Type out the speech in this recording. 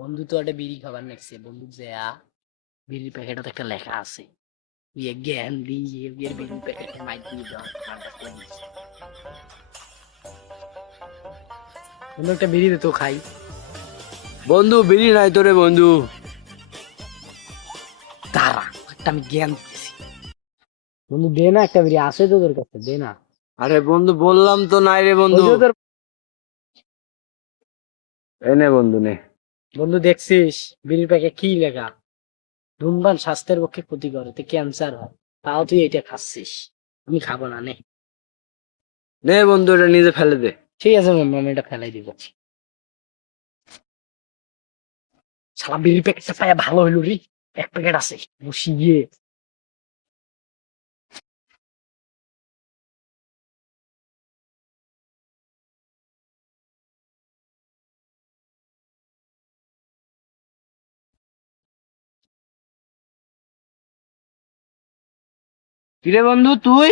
বন্ধু তো একটা বিড়ি খাবার নাকছে বন্ধু যে বিড়ির প্যাকেটে একটা লেখা আছে ইয়ে জ্ঞান দিয়ে বিয়ের বিড়ির প্যাকেটে মাইক দিয়ে দাও বন্ধু একটা বিড়ি দে তো খাই। বন্ধু বিড়ি নাই তোরে বন্ধু। দাঁড়া একটা আমি জ্ঞান দিতেছি। বন্ধু দে না একটা বিড়ি আছে তো তোর কাছে দে না। আরে বন্ধু বললাম তো নাই রে ওই বন্ধু। যে তোর এনে বন্ধু নে। বন্ধু দেখছিস বিড়ির প্যাকেট কি লেখা? ধূমপান স্বাস্থ্যের পক্ষে ক্ষতিকর, এতে ক্যান্সার হয়, তাও তুই এটা খাচ্ছিস। আমি খাবো না নে। নে বন্ধু এটা নিজে ফেলে দে। ঠিক আছে বন্ধু আমি এটা ফেলাই দিব। শালা বিড়ির প্যাকেটটা পাইয়া ভালো হইলো রে, এক প্যাকেট আছে বসিয়ে। কিরে বন্ধু তুই?